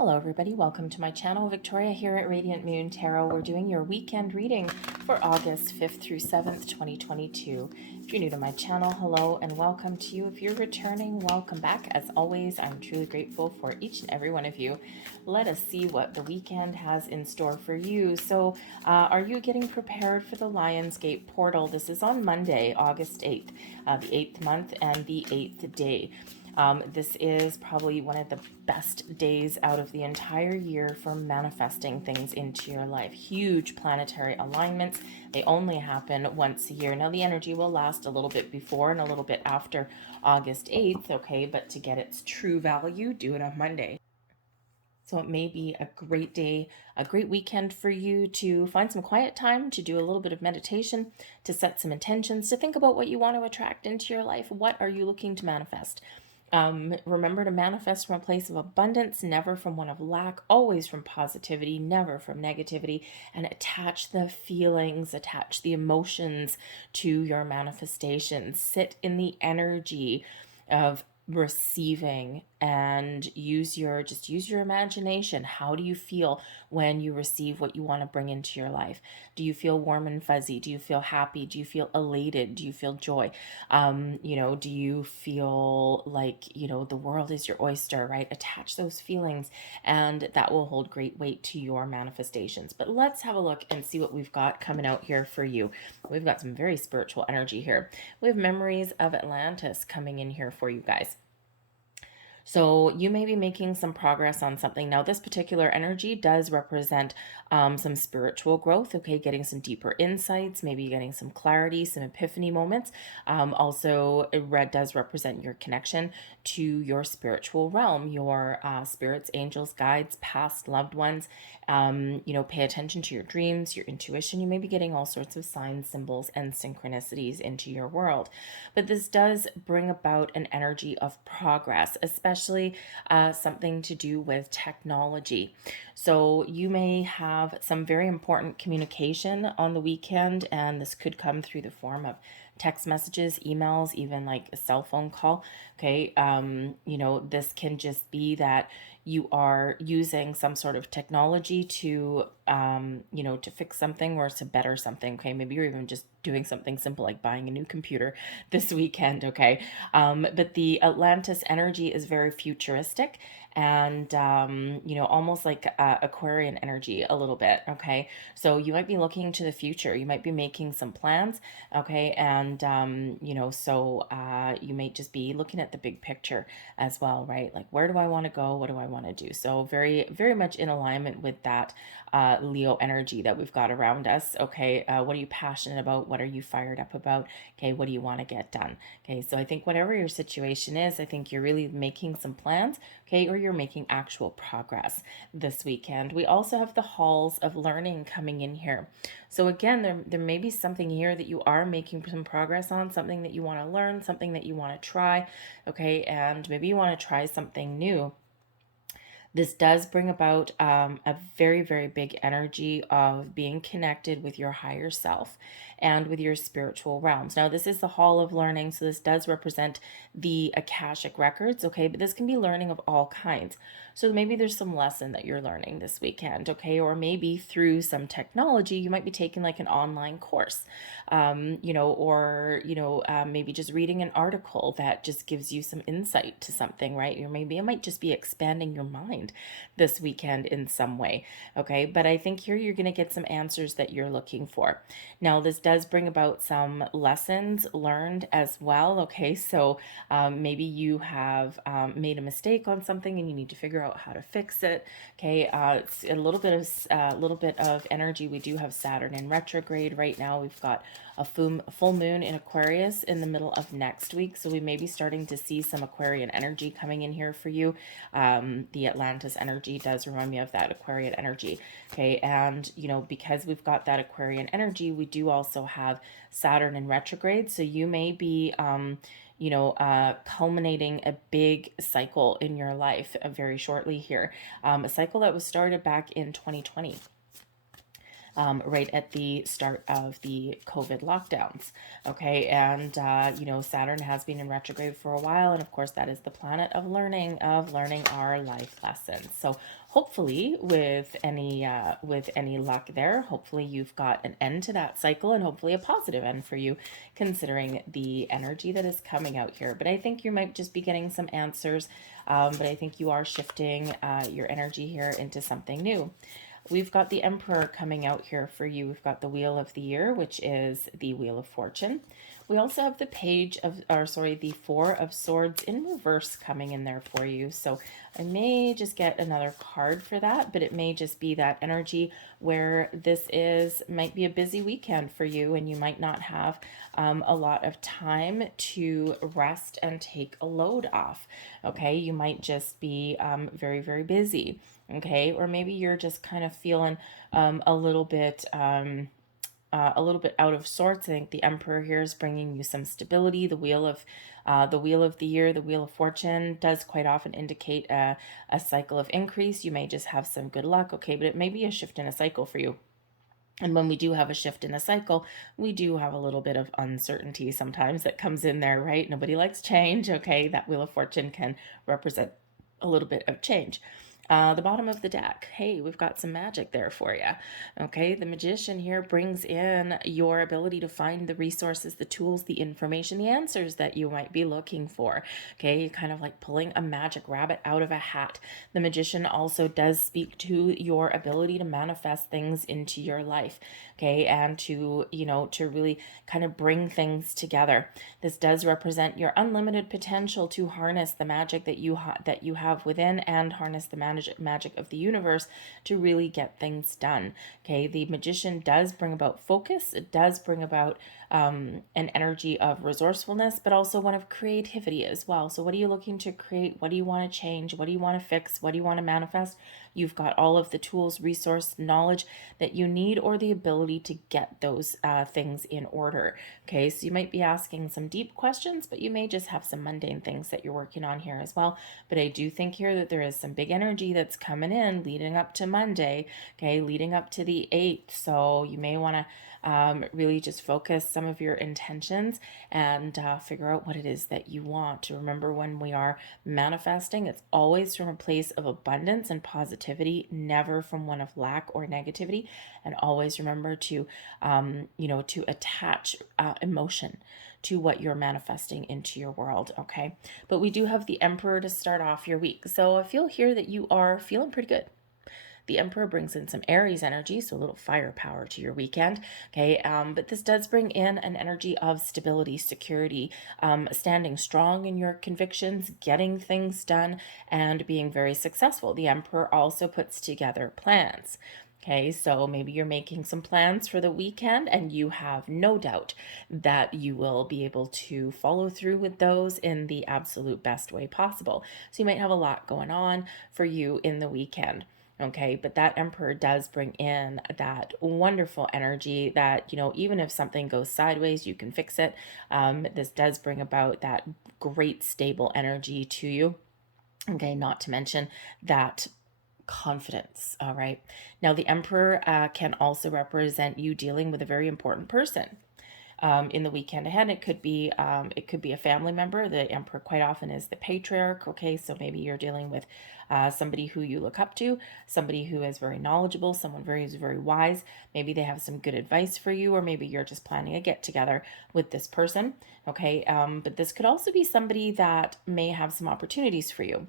Hello everybody, welcome to my channel. Victoria here at Radiant Moon Tarot. We're doing your weekend reading for August 5th through 7th, 2022. If you're new to my channel, hello and welcome to you. If you're returning, welcome back. As always, I'm truly grateful for each and every one of you. Let us see what the weekend has in store for you. So are you getting prepared for the Lionsgate portal? This is on Monday, August 8th, the 8th month and the 8th day. This is probably one of the best days out of the entire year for manifesting things into your life. Huge planetary alignments. They only happen once a year. Now, the energy will last a little bit before and a little bit after August 8th, okay? But to get its true value, do it on Monday. So it may be a great day, a great weekend for you to find some quiet time, to do a little bit of meditation, to set some intentions, to think about what you want to attract into your life. What are you looking to manifest? Remember to manifest from a place of abundance, never from one of lack, always from positivity, never from negativity, and attach the feelings, attach the emotions to your manifestations. Sit in the energy of receiving and use your imagination. How do you feel when you receive what you want to bring into your life? Do you feel warm and fuzzy? Do you feel happy? Do you feel elated? Do you feel joy? Do you feel like the world is your oyster, right? Attach those feelings and that will hold great weight to your manifestations. But let's have a look and see what we've got coming out here for you. We've got some very spiritual energy here. We have memories of Atlantis coming in here for you guys. So you may be making some progress on something. Now, this particular energy does represent some spiritual growth, okay? Getting some deeper insights, maybe getting some clarity, some epiphany moments. Also, red does represent your connection to your spiritual realm, your spirits, angels, guides, past loved ones. Pay attention to your dreams, your intuition. You may be getting all sorts of signs, symbols, and synchronicities into your world. But this does bring about an energy of progress, especially something to do with technology. So you may have some very important communication on the weekend, and this could come through the form of text messages, emails, even like a cell phone call. Okay. This can just be that you are using some sort of technology to, to fix something or to better something. Okay. Maybe you're even just doing something simple like buying a new computer this weekend. Okay. But the Atlantis energy is very futuristic and, almost like Aquarian energy a little bit. Okay. So you might be looking to the future. You might be making some plans. Okay. And, you may just be looking at the big picture as well, right? Like, where do I want to go? What do I want to do? So very, very much in alignment with that Leo energy that we've got around us. Okay. What are you passionate about? What are you fired up about? Okay. What do you want to get done? Okay. So I think whatever your situation is, I think you're really making some plans. Okay. Or you're making actual progress this weekend. We also have the halls of learning coming in here. So again, there may be something here that you are making some progress on, something that you want to learn, something that you want to try. Okay. And maybe you want to try something new. This does bring about a very, very big energy of being connected with your higher self and with your spiritual realms. Now, this is the Hall of Learning, so this does represent the Akashic Records, okay? But this can be learning of all kinds. So maybe there's some lesson that you're learning this weekend, okay? Or maybe through some technology, you might be taking like an online course, maybe just reading an article that just gives you some insight to something, right? Or maybe it might just be expanding your mind this weekend in some way, okay? But I think here you're going to get some answers that you're looking for. Now, this does bring about some lessons learned as well, okay? So maybe you have made a mistake on something and you need to figure out how to fix it, okay? It's a little bit of energy. We do have Saturn in retrograde right now. We've got a full moon in Aquarius in the middle of next week. So we may be starting to see some Aquarian energy coming in here for you. The Atlantis energy does remind me of that Aquarian energy. Okay. And, because we've got that Aquarian energy, we do also have Saturn in retrograde. So you may be, culminating a big cycle in your life very shortly here. A cycle that was started back in 2020. right at the start of the COVID lockdowns. Okay, and Saturn has been in retrograde for a while, and of course that is the planet of learning our life lessons. So hopefully, with any luck there, hopefully you've got an end to that cycle, and hopefully a positive end for you, considering the energy that is coming out here. But I think you might just be getting some answers. But I think you are shifting your energy here into something new. We've got the Emperor coming out here for you. We've got the Wheel of the Year, which is the Wheel of Fortune. We also have the Four of Swords in reverse coming in there for you. So I may just get another card for that, but it may just be that energy where might be a busy weekend for you, and you might not have a lot of time to rest and take a load off. Okay, you might just be very, very busy. Okay, or maybe you're just kind of feeling a little bit out of sorts. I think the Emperor here is bringing you some stability. The Wheel of the Year, the Wheel of Fortune, does quite often indicate a cycle of increase. You may just have some good luck. Okay, but it may be a shift in a cycle for you. And when we do have a shift in a cycle, we do have a little bit of uncertainty sometimes that comes in there, right? Nobody likes change. Okay, that Wheel of Fortune can represent a little bit of change. The bottom of the deck, hey, we've got some magic there for you. Okay, the Magician here brings in your ability to find the resources, the tools, the information, the answers that you might be looking for. Okay, kind of like pulling a magic rabbit out of a hat. The Magician also does speak to your ability to manifest things into your life. Okay, and to really kind of bring things together. This does represent your unlimited potential to harness the magic that you have within, and harness the magic of the universe to really get things done. Okay, the Magician does bring about focus. It does bring about an energy of resourcefulness, but also one of creativity as well. So what are you looking to create? What do you want to change? What do you want to fix? What do you want to manifest? You've got all of the tools, resource, knowledge that you need, or the ability to get those things in order. Okay, so you might be asking some deep questions, but you may just have some mundane things that you're working on here as well. But I do think here that there is some big energy that's coming in leading up to Monday, okay, leading up to the 8th. So you may want to really just focus some of your intentions and figure out what it is that you want. To remember, when we are manifesting, it's always from a place of abundance and positivity, never from one of lack or negativity. And always remember to to attach emotion to what you're manifesting into your world. Okay, but we do have the Emperor to start off your week, so I feel here that you are feeling pretty good. The Emperor brings in some Aries energy, so a little firepower to your weekend. Okay, but this does bring in an energy of stability, security, standing strong in your convictions, getting things done, and being very successful. The Emperor also puts together plans. Okay, so maybe you're making some plans for the weekend, and you have no doubt that you will be able to follow through with those in the absolute best way possible. So you might have a lot going on for you in the weekend. Okay, but that Emperor does bring in that wonderful energy that, even if something goes sideways, you can fix it. This does bring about that great stable energy to you. Okay, not to mention that confidence. All right. Now, the Emperor can also represent you dealing with a very important person. In the weekend ahead, it could be a family member. The Emperor quite often is the patriarch. Okay, so maybe you're dealing with somebody who you look up to, somebody who is very knowledgeable, someone who's very wise. Maybe they have some good advice for you, or maybe you're just planning a get together with this person. Okay, but this could also be somebody that may have some opportunities for you.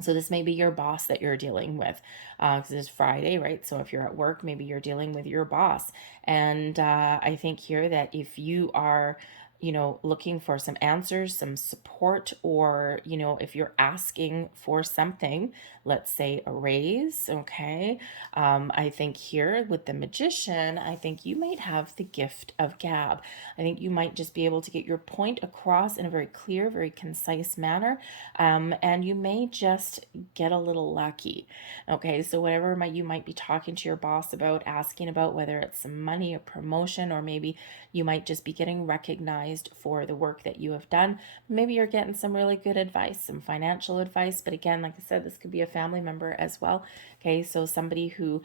So this may be your boss that you're dealing with, because it's Friday, right? So if you're at work, maybe you're dealing with your boss. And I think here that if you are, looking for some answers, some support, or, if you're asking for something, let's say a raise, okay? I think here with the Magician, I think you might have the gift of gab. I think you might just be able to get your point across in a very clear, very concise manner, and you may just get a little lucky. Okay, so whatever you might be talking to your boss about, asking about, whether it's some money, a promotion, or maybe you might just be getting recognized for the work that you have done. Maybe you're getting some really good advice, some financial advice, but again, like I said, this could be a family member as well. Okay, so somebody who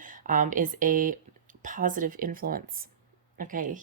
is a positive influence. Okay,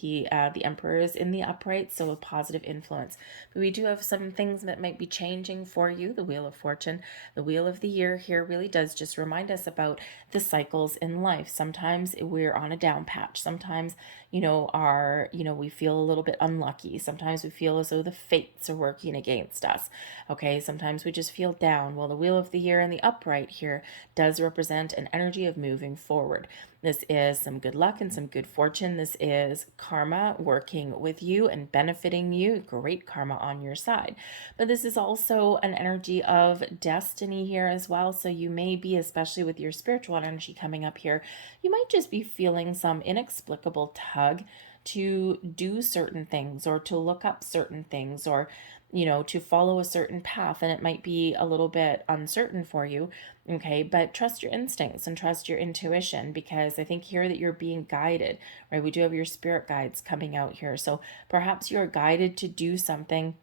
the Emperor is in the upright, so a positive influence. But we do have some things that might be changing for you. The Wheel of Fortune, the Wheel of the Year here really does just remind us about the cycles in life. Sometimes we're on a down patch. Sometimes, we feel a little bit unlucky. Sometimes we feel as though the fates are working against us. Okay, sometimes we just feel down. Well, the Wheel of the Year and the upright here does represent an energy of moving forward. This is some good luck and some good fortune. This is karma working with you and benefiting you. Great karma on your side. But this is also an energy of destiny here as well. So you may be, especially with your spiritual energy coming up here, you might just be feeling some inexplicable tug to do certain things or to look up certain things or to follow a certain path, and it might be a little bit uncertain for you. Okay, but trust your instincts and trust your intuition, because I think here that you're being guided, right? We do have your spirit guides coming out here. So perhaps you're guided to do something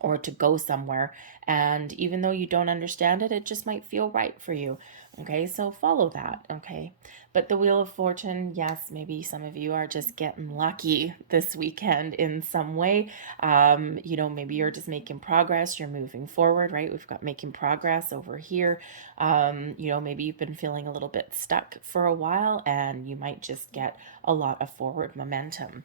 or to go somewhere, and even though you don't understand it, it just might feel right for you. Okay, so follow that. Okay, but the Wheel of Fortune, yes, maybe some of you are just getting lucky this weekend in some way. Maybe you're just making progress, you're moving forward, right? We've got making progress over here. Maybe you've been feeling a little bit stuck for a while, and you might just get a lot of forward momentum.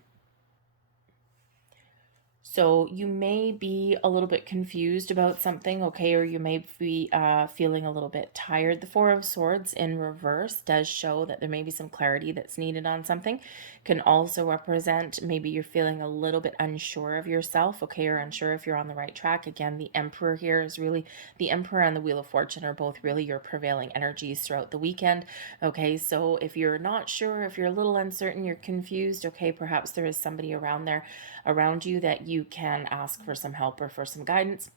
So you may be a little bit confused about something, okay, or you may be feeling a little bit tired. The Four of Swords in reverse does show that there may be some clarity that's needed on something. Can also represent maybe you're feeling a little bit unsure of yourself, okay, or unsure if you're on the right track. Again, the Emperor here is really, the Emperor and the Wheel of Fortune are both really your prevailing energies throughout the weekend. Okay, so if you're not sure, if you're a little uncertain, you're confused, okay, perhaps there is somebody around you that you can ask for some help or for some guidance.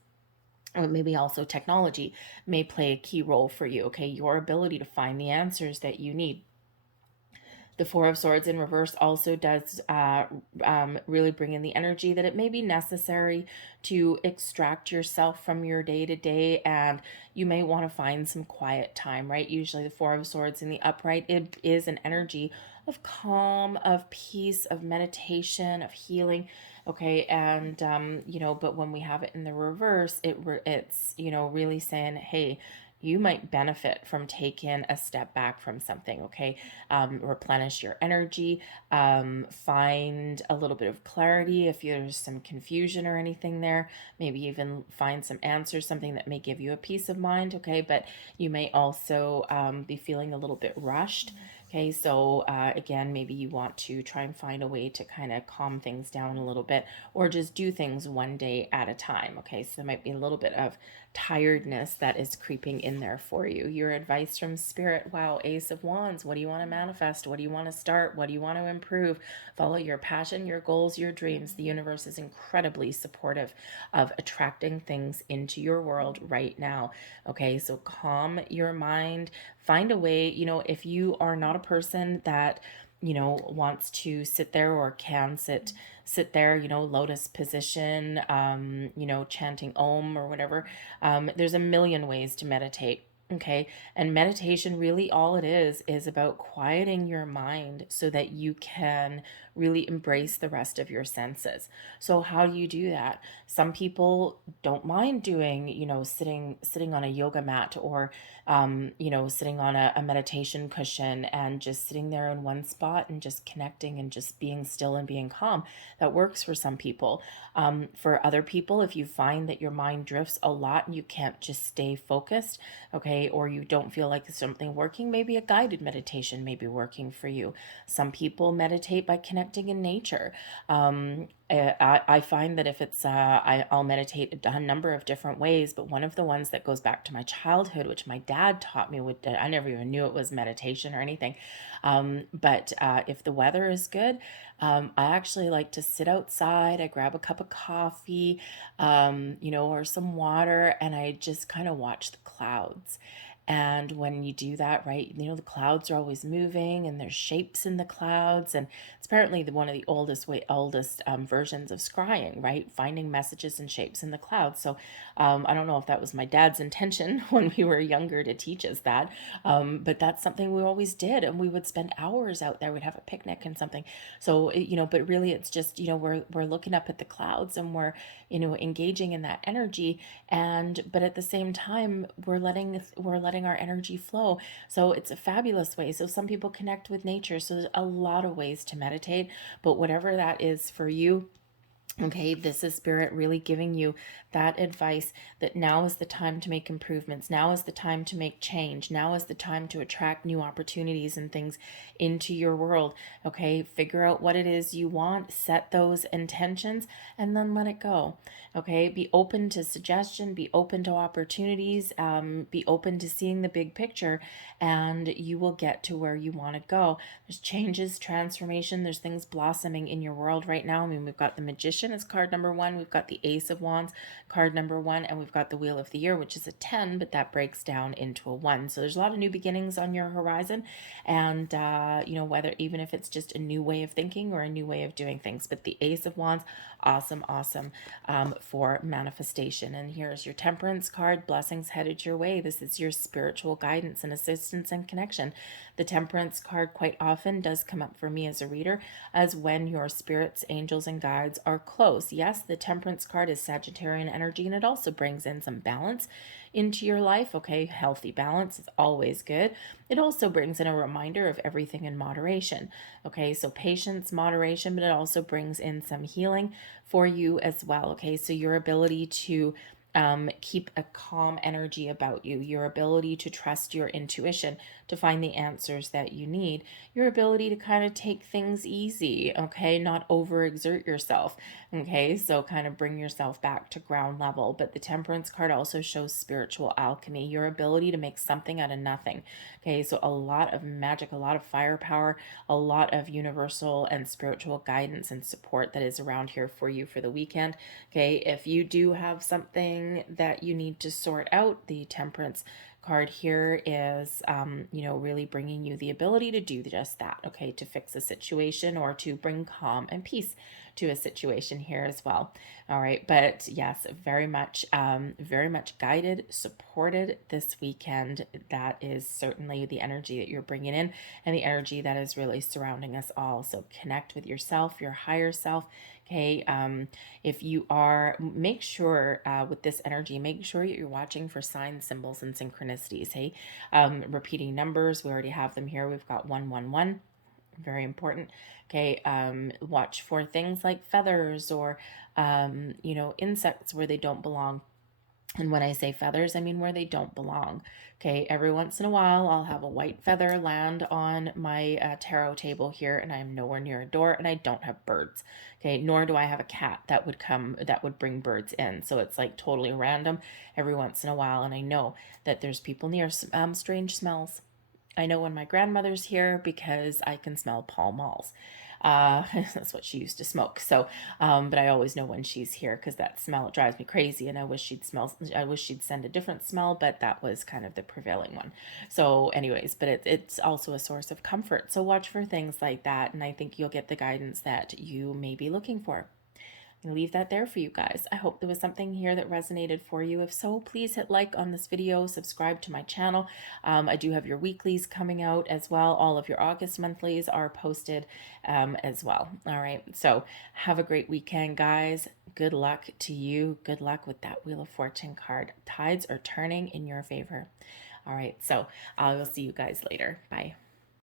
Or maybe also technology may play a key role for you, okay? Your ability to find the answers that you need. The Four of Swords in reverse also does really bring in the energy that it may be necessary to extract yourself from your day to day, and you may want to find some quiet time, right? Usually the Four of Swords in the upright, it is an energy of calm, of peace, of meditation, of healing. Okay, and but when we have it in the reverse, it's really saying, hey, you might benefit from taking a step back from something. Okay, replenish your energy, find a little bit of clarity if there's some confusion or anything there. Maybe even find some answers, something that may give you a peace of mind. Okay, but you may also be feeling a little bit rushed. Okay, so again, maybe you want to try and find a way to kind of calm things down a little bit, or just do things one day at a time. Okay, so there might be a little bit of tiredness that is creeping in there for you. Your advice from Spirit, wow, Ace of Wands. What do you want to manifest? What do you want to start? What do you want to improve? Follow your passion, your goals, your dreams. The universe is incredibly supportive of attracting things into your world right now. Okay, so calm your mind. Find a way, if you are not a person that wants to sit there or can sit there, lotus position, chanting Om or whatever. There's a million ways to meditate. Okay. And meditation, really all it is about quieting your mind so that you can really embrace the rest of your senses. So how do you do that? Some people don't mind doing, sitting on a yoga mat, or sitting on a meditation cushion and just sitting there in one spot and just connecting and just being still and being calm. That works for some people. For other people, if you find that your mind drifts a lot and you can't just stay focused, okay, or you don't feel like there's something working, maybe a guided meditation may be working for you. Some people meditate by connecting in nature. I find that if it's, I'll meditate a number of different ways, but one of the ones that goes back to my childhood, which my dad taught me, I never even knew it was meditation or anything. But if the weather is good, I actually like to sit outside. I grab a cup of coffee, or some water, and I just kind of watch the clouds. And when you do that, right, you know, the clouds are always moving and there's shapes in the clouds. And it's apparently one of the oldest versions of scrying, right? Finding messages and shapes in the clouds. So I don't know if that was my dad's intention when we were younger to teach us that. But that's something we always did. And we would spend hours out there. We'd have a picnic and something. So, you know, but really it's just, you know, we're looking up at the clouds and we're, you know, engaging in that energy. But at the same time, we're letting our energy flow. So it's a fabulous way. So some people connect with nature. So there's a lot of ways to meditate, but whatever that is for you, okay, this is Spirit really giving you that advice that now is the time to make improvements. Now is the time to make change. Now is the time to attract new opportunities and things into your world. Okay, figure out what it is you want, set those intentions, and then let it go. Okay, be open to suggestion, be open to opportunities, be open to seeing the big picture, and you will get to where you want to go. There's changes, transformation, there's things blossoming in your world right now. I mean, we've got the Magician as card number 1, we've got the Ace of Wands card number 1, and we've got the Wheel of the Year, which is a 10, but that breaks down into a 1. So there's a lot of new beginnings on your horizon, and you know, whether even if it's just a new way of thinking or a new way of doing things. But the Ace of Wands, awesome for manifestation. And here's your Temperance card. Blessings headed your way. This is your spiritual guidance and assistance and connection. The Temperance card quite often does come up for me as a reader as when your spirits, angels, and guides are close. Yes, the Temperance card is Sagittarian energy, and it also brings in some balance into your life. Okay, healthy balance is always good. It also brings in a reminder of everything in moderation. Okay, so patience, moderation, but it also brings in some healing for you as well. Okay, so your ability to keep a calm energy about you, your ability to trust your intuition to find the answers that you need, your ability to kind of take things easy, okay, not overexert yourself, okay, so kind of bring yourself back to ground level. But the Temperance card also shows spiritual alchemy, your ability to make something out of nothing, okay, so a lot of magic, a lot of firepower, a lot of universal and spiritual guidance and support that is around here for you for the weekend. Okay, if you do have something that you need to sort out, the Temperance card here is, you know, really bringing you the ability to do just that, okay, to fix a situation or to bring calm and peace to a situation here as well. All right, but yes, very much guided, supported this weekend. That is certainly the energy that you're bringing in and the energy that is really surrounding us all. So connect with yourself, your higher self. Okay, if you are, make sure with this energy, make sure you're watching for signs, symbols, and synchronicities. Hey, repeating numbers, we already have them here. We've got 111, very important. Okay, watch for things like feathers or, you know, insects where they don't belong. And when I say feathers, I mean where they don't belong. Okay, every once in a while, I'll have a white feather land on my tarot table here, and I am nowhere near a door, and I don't have birds. Okay, nor do I have a cat that would bring birds in. So it's like totally random every once in a while, and I know that there's people near. Strange smells. I know when my grandmother's here because I can smell Pall Malls. That's what she used to smoke. So, but I always know when she's here because that smell, it drives me crazy. And I wish she'd send a different smell, but that was kind of the prevailing one. So anyways, but it's also a source of comfort. So watch for things like that. And I think you'll get the guidance that you may be looking for. Leave that there for you guys. I hope there was something here that resonated for you. If so, please hit like on this video, subscribe to my channel. I do have your weeklies coming out as well. All of your August monthlies are posted as well. All right, so have a great weekend, guys. Good luck to you. Good luck with that Wheel of Fortune card. Tides are turning in your favor. All right, so I will see you guys later. Bye.